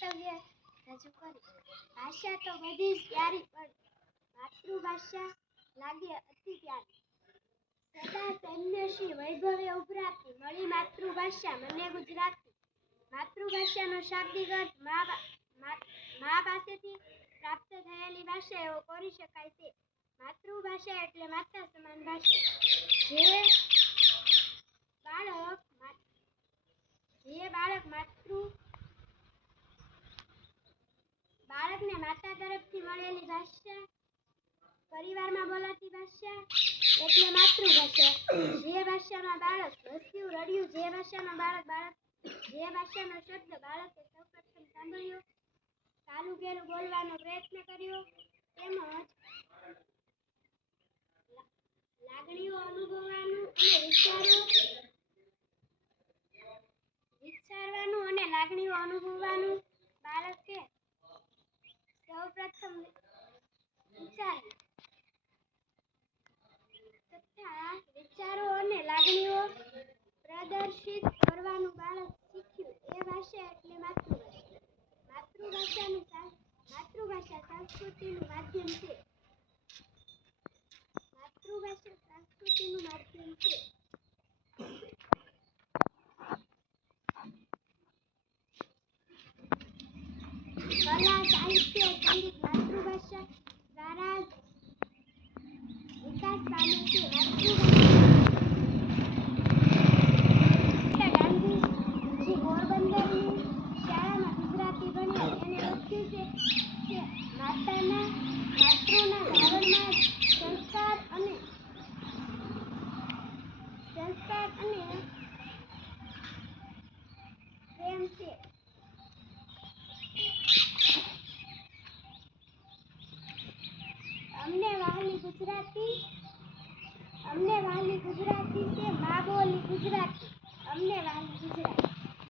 કર્તવ્ય રજૂ કરી. ભાષા તો બધી જ પ્યારી, પણ માતૃભાષા લાગે અતિ પ્યારી. સદા સૈન્યશ્રી વૈભવે ઉભરાતી, મળી માતૃભાષા મને ગુજરાતી. માતૃભાષાનો શાબ્દિક અર્થ મા પાસેથી પ્રાપ્ત થયેલી ભાષા એવો કરી શકાય છે. માતૃભાષા એટલે માતા સમાન ભાષા. જે બાળક બાળકને માતા તરફથી મળેલી ભાષા, પરિવારમાં બોલાતી ભાષા એટલે માતૃભાષા. જે ભાષામાં બાળક હસ્યું, રડ્યું, જે ભાષાનો શબ્દ બાળકે સૌપ્રથમ સાંભળ્યો, કાલું ઘેરું બોલવાનો પ્રયત્ન કર્યો, તેમજ લાગણીઓ અનુભવવાનું અને વિચારવાનું અને લાગણીઓ અનુભવવાનું બાળકે સૌપ્રથમ વિચાર્યું તથા વિચારો અને લાગણીઓ પ્રદર્શિત કરવાનું બાળક શીખ્યું. એ ભાષા એટલે માતૃભાષા. માતૃભાષા સંસ્કૃતિનું માધ્યમ છે. કલા, સાહિત્ય, સંગીત માતૃભાષા દ્વારા જ વિકાસ પામે છે. ગાંધીજી પોરબંદરની શાળામાં ગુજરાતી ભણ્યા. તેને લખ્યું છે માતૃના ધારણમાં સંસ્કાર અને પ્રેમ છે. અમને વહાલી ગુજરાતી